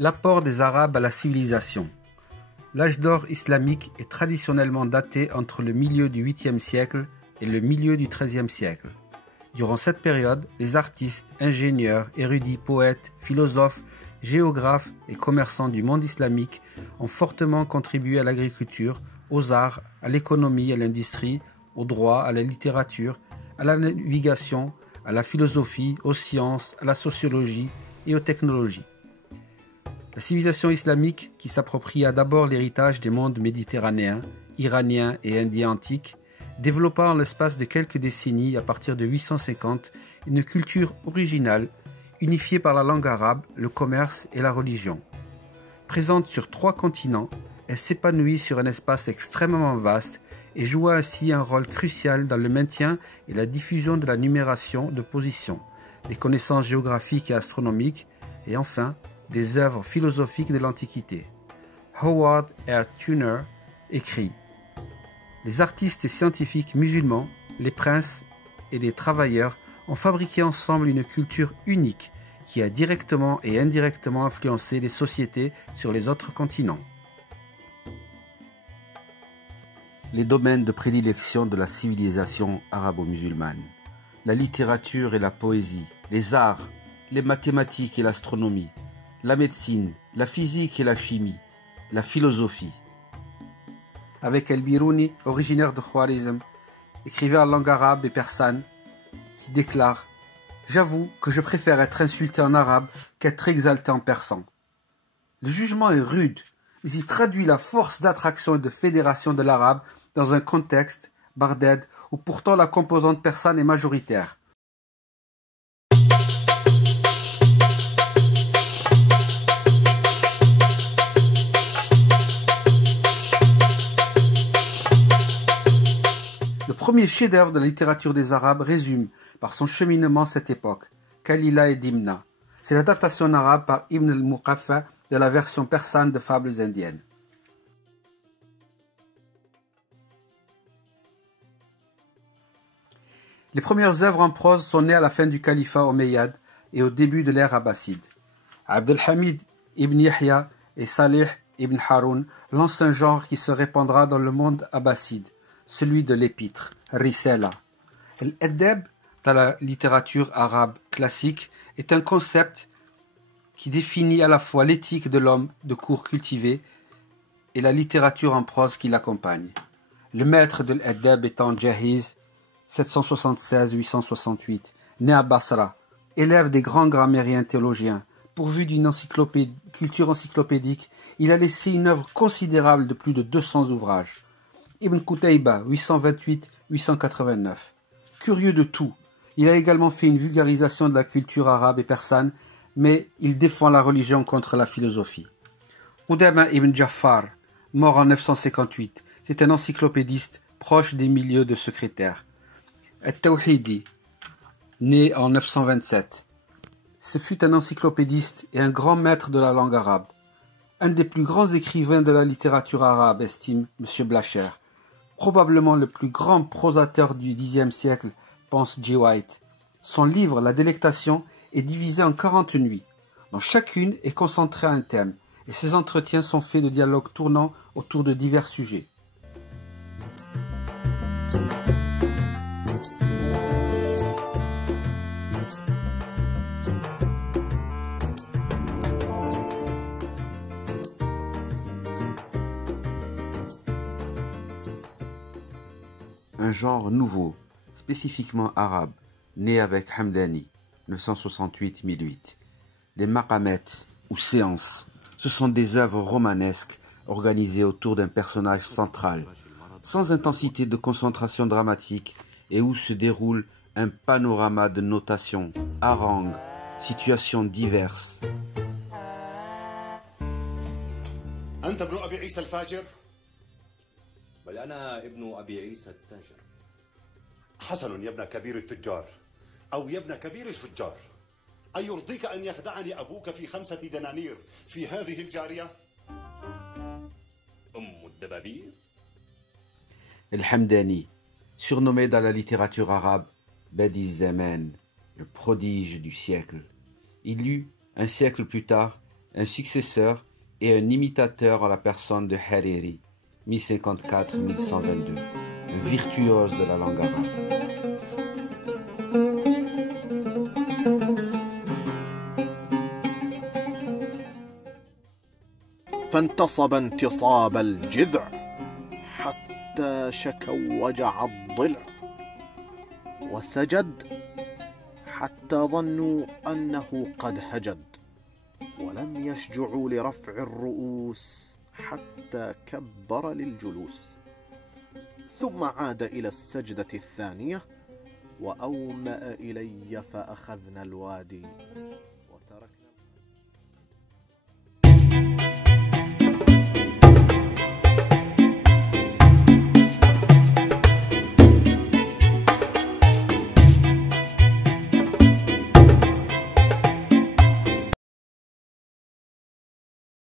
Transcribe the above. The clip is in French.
L'apport des Arabes à la civilisation. L'âge d'or islamique est traditionnellement daté entre le milieu du 8e siècle et le milieu du 13e siècle. Durant cette période, les artistes, ingénieurs, érudits, poètes, philosophes, géographes et commerçants du monde islamique ont fortement contribué à l'agriculture, aux arts, à l'économie, à l'industrie, au droit, à la littérature, à la navigation, à la philosophie, aux sciences, à la sociologie et aux technologies. La civilisation islamique, qui s'appropria d'abord l'héritage des mondes méditerranéens, iraniens et indiens antiques, développa en l'espace de quelques décennies, à partir de 850, une culture originale, unifiée par la langue arabe, le commerce et la religion. Présente sur 3 continents, elle s'épanouit sur un espace extrêmement vaste et joua ainsi un rôle crucial dans le maintien et la diffusion de la numération de positions, des connaissances géographiques et astronomiques, et enfin, des œuvres philosophiques de l'Antiquité. Howard R. Turner écrit « Les artistes et scientifiques musulmans, les princes et les travailleurs ont fabriqué ensemble une culture unique qui a directement et indirectement influencé les sociétés sur les autres continents. » Les domaines de prédilection de la civilisation arabo-musulmane. La littérature et la poésie, les arts, les mathématiques et l'astronomie, la médecine, la physique et la chimie, la philosophie. Avec El-Biruni, originaire de Khwarizm, écrivait en langue arabe et persane, qui déclare « J'avoue que je préfère être insulté en arabe qu'être exalté en persan. Le jugement est rude, mais il traduit la force d'attraction et de fédération de l'arabe dans un contexte, Barded, où pourtant la composante persane est majoritaire. » Le premier chef-d'œuvre de la littérature des Arabes résume par son cheminement cette époque, Kalila et Dimna. C'est l'adaptation arabe par Ibn al-Muqaffa de la version persane de Fables indiennes. Les premières œuvres en prose sont nées à la fin du califat omeyyade et au début de l'ère abbasside. Abd al-Hamid ibn Yahya et Salih ibn Haroun lancent un genre qui se répandra dans le monde abbasside, celui de l'épître, Risala. L'Adab, dans la littérature arabe classique, est un concept qui définit à la fois l'éthique de l'homme de cour cultivé et la littérature en prose qui l'accompagne. Le maître de l'Adab étant Jahiz, 776-868, né à Basra, élève des grands grammairiens théologiens, pourvu d'une culture encyclopédique, il a laissé une œuvre considérable de plus de 200 ouvrages. Ibn Qutayba, 828-889. Curieux de tout, il a également fait une vulgarisation de la culture arabe et persane, mais il défend la religion contre la philosophie. Qudama ibn Jaffar, mort en 958, c'est un encyclopédiste proche des milieux de secrétaires. At-Tawhidi, né en 927. Ce fut un encyclopédiste et un grand maître de la langue arabe. Un des plus grands écrivains de la littérature arabe, estime M. Blacher. Probablement le plus grand prosateur du Xe siècle, pense G. White. Son livre, La Délectation, est divisé en 40 nuits, dont chacune est concentrée à un thème, et ses entretiens sont faits de dialogues tournant autour de divers sujets. Un genre nouveau, spécifiquement arabe, né avec Hamdani, 968-1008. Les maqamets, ou séances, ce sont des œuvres romanesques organisées autour d'un personnage central, sans intensité de concentration dramatique et où se déroule un panorama de notations, harangues, situations diverses. بل أنا ابن أبي عيسى التاجر. حسن يا ابن كبير التجار أو يا ابن كبير الفجار، أيرضيك أن يخدعني أبوك في 5 دنانير في هذه الجارية؟ الدبابير. El-Hamdani, surnommé dans la littérature arabe Badi Zaman, le prodige du siècle. Il eut, un siècle plus tard, un successeur et un imitateur en la personne de Hariri, 1054-1122, un virtuose de la langue arabe. فانتصب انتصاب الجذع حتى شكوا وجع الضلع، وسجد حتى ظنوا أنه قد هجد، ولم يشجعوا لرفع الرؤوس حتى كبر للجلوس، ثم عاد إلى السجدة الثانية وأومأ إلي فأخذنا الوادي